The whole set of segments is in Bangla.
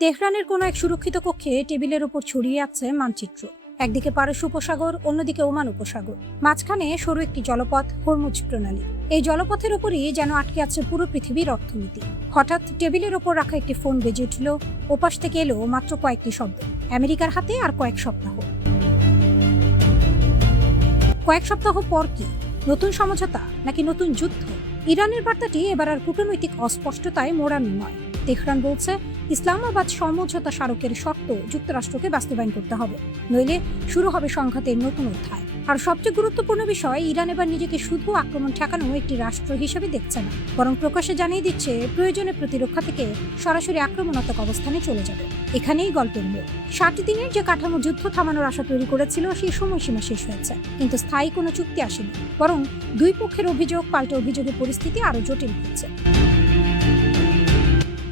তেহরানের কোনো এক সুরক্ষিত কক্ষে টেবিলের ওপর ছড়িয়ে আছে মানচিত্র। একদিকে পারস্য উপসাগর, অন্যদিকে ওমান উপসাগর, মাঝখানে সরু একটি জলপথ, হরমুজ প্রণালী। এই জলপথের ওপরই যেন আটকে আছে পুরো পৃথিবীর অর্থনীতি। হঠাৎ টেবিলের ওপর রাখা একটি ফোন বেজে উঠল। ওপাশ থেকে এলো মাত্র কয়েকটি শব্দ, আমেরিকার হাতে আর কয়েক সপ্তাহ। কয়েক সপ্তাহ পর কি? নতুন সমঝোতা নাকি নতুন যুদ্ধ? ইরানের বার্তাটি এবার আর কূটনৈতিক অস্পষ্টতায় মোড়ানো নয়। তেহরান বলছে, ইসলামাবাদ সমঝোতা স্মারকের শর্ত যুক্তরাষ্ট্রকে বাস্তবায়ন করতে হবে, নইলে শুরু হবে সংঘাতের নতুন অধ্যায়। আর সবচেয়ে গুরুত্বপূর্ণ বিষয়, ইরান এবার নিজেকে শুধু আক্রমণ ঠেকানো একটি রাষ্ট্র হিসেবে দেখছে না, বরং প্রকাশ্যে জানিয়ে দিচ্ছে প্রয়োজনে প্রতিরক্ষা থেকে সরাসরি আক্রমণাত্মক অবস্থানে চলে যাবে। এখানেই গল্পের মোড়। 60 দিনের যে কাঠামো যুদ্ধ থামানোর আশা তৈরি করেছিল, সেই সময়সীমা শেষ হয়েছে, কিন্তু স্থায়ী কোনো চুক্তি আসেনি। বরং দুই পক্ষের অভিযোগ পাল্টে অভিযোগের পরিস্থিতি আরো জটিল হচ্ছে।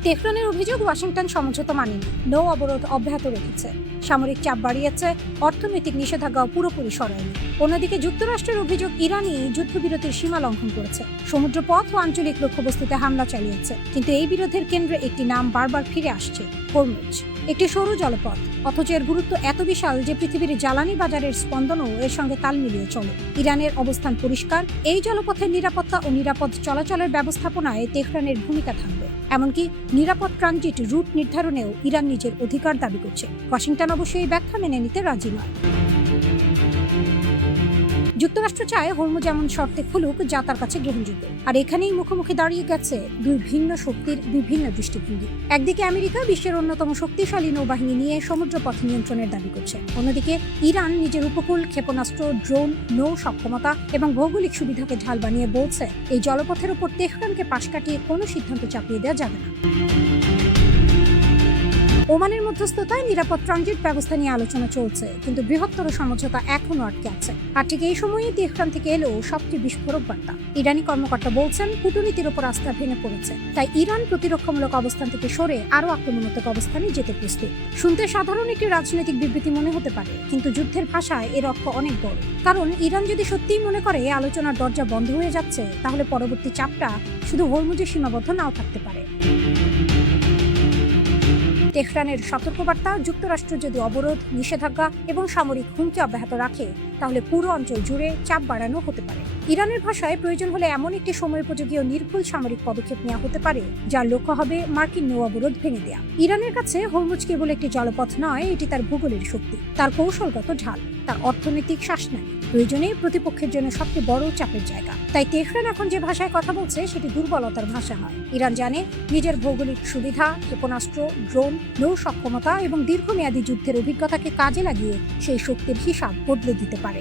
তেহরানের অভিযোগ, ওয়াশিংটন সমঝোতা মানেনি, নৌ অবরোধ অব্যাহত রেখেছে, সামরিক চাপ বাড়িয়েছে, অর্থনৈতিক নিষেধাজ্ঞাও পুরোপুরি সরায়নি। অন্যদিকে যুক্তরাষ্ট্রের অভিযোগ, ইরানই যুদ্ধবিরতির সীমা লঙ্ঘন করেছে, সমুদ্রপথ ও আঞ্চলিক লক্ষ্যবস্তুতে হামলা চালিয়েছে। কিন্তু এই বিরোধের কেন্দ্রে একটি নাম বারবার ফিরে আসছে, হরমুজ। একটি সরু জলপথ, অথচ এর গুরুত্ব এত বিশাল যে পৃথিবীর জ্বালানি বাজারের স্পন্দনও এর সঙ্গে তাল মিলিয়ে চলে। ইরানের অবস্থান পরিষ্কার, এই জলপথের নিরাপত্তা ও নিরাপদ চলাচলের ব্যবস্থাপনায় তেহরানের ভূমিকা থাকবে। এমনকি নিরাপদ ট্রানজিট রুট নির্ধারণেও ইরান নিজের অধিকার দাবি করছে। ওয়াশিংটন অবশ্যই এই ব্যাখ্যা মেনে নিতে রাজি নয়। যুক্তরাষ্ট্র চায় হরমুজ এমন শর্তে খুলুক যা তার কাছে গ্রহণযোগ্য। আর এখানেই মুখোমুখি দাঁড়িয়ে গেছে দুই ভিন্ন শক্তির বিভিন্ন দৃষ্টিভঙ্গি। একদিকে আমেরিকা বিশ্বের অন্যতম শক্তিশালী নৌবাহিনী নিয়ে সমুদ্রপথ নিয়ন্ত্রণের দাবি করছে, অন্যদিকে ইরান নিজের উপকূল, ক্ষেপণাস্ত্র, ড্রোন, নৌ সক্ষমতা এবং ভৌগোলিক সুবিধাকে ঢাল বানিয়ে বলছে, এই জলপথের উপর তেহরানকে পাশ কাটিয়ে কোনো সিদ্ধান্ত চাপিয়ে দেওয়া যাবে না। ওমানের মধ্যস্থতায় নিরাপদ ট্রানজিট ব্যবস্থা নিয়ে আলোচনা চলছে, কিন্তু বৃহত্তর সমঝোতা এখনো আটকে আছে। আর ঠিক এই সময়ই তেহরান থেকে এলো সবচেয়ে বিস্ফোরক বার্তা। ইরানি কর্মকর্তা বলছেন, কূটনীতির ওপর আস্থা ভেঙে পড়েছে, তাই ইরান প্রতিরক্ষামূলক অবস্থান থেকে সরে আরও আক্রমণাত্মক অবস্থানে যেতে প্রস্তুত। শুনতে সাধারণ একটি রাজনৈতিক বিবৃতি মনে হতে পারে, কিন্তু যুদ্ধের ভাষায় এর অর্থ অনেক বড়। কারণ ইরান যদি সত্যিই মনে করে আলোচনার দরজা বন্ধ হয়ে যাচ্ছে, তাহলে পরবর্তী চাপটা শুধু হরমুজে সীমাবদ্ধ নাও থাকতে পারে। তেহরানের সতর্কবার্তা, যুক্তরাষ্ট্র যদি অবরোধ, নিষেধাজ্ঞা এবং সামরিক হুমকি অব্যাহত রাখে, তাহলে পুরো অঞ্চল জুড়ে চাপ বাড়ানো হতে পারে। ইরানের ভাষায়, প্রয়োজন হলে এমন একটি সময়োপযোগী ও নির্ভুল সামরিক পদক্ষেপ নেওয়া হতে পারে যার লক্ষ্য হবে মার্কিন নৌ অবরোধ ভেঙে দেয়া। ইরানের কাছে হরমুজ কেবল একটি জলপথ নয়, এটি তার ভূগোলের শক্তি, তার কৌশলগত ঢাল, তার অর্থনৈতিক শ্বাসনালী, প্রয়োজনে প্রতিপক্ষের জন্য সবচেয়ে বড় চাপের জায়গা। তাই তেহরান এখন যে ভাষায় কথা বলছে, সেটি দুর্বলতার ভাষা নয়। ইরান জানে, নিজের ভৌগোলিক সুবিধা, ক্ষেপণাস্ত্র, ড্রোন, নৌ সক্ষমতা এবং দীর্ঘমেয়াদী যুদ্ধের অভিজ্ঞতাকে কাজে লাগিয়ে সেই শক্তির হিসাব বদলে দিতে পারে।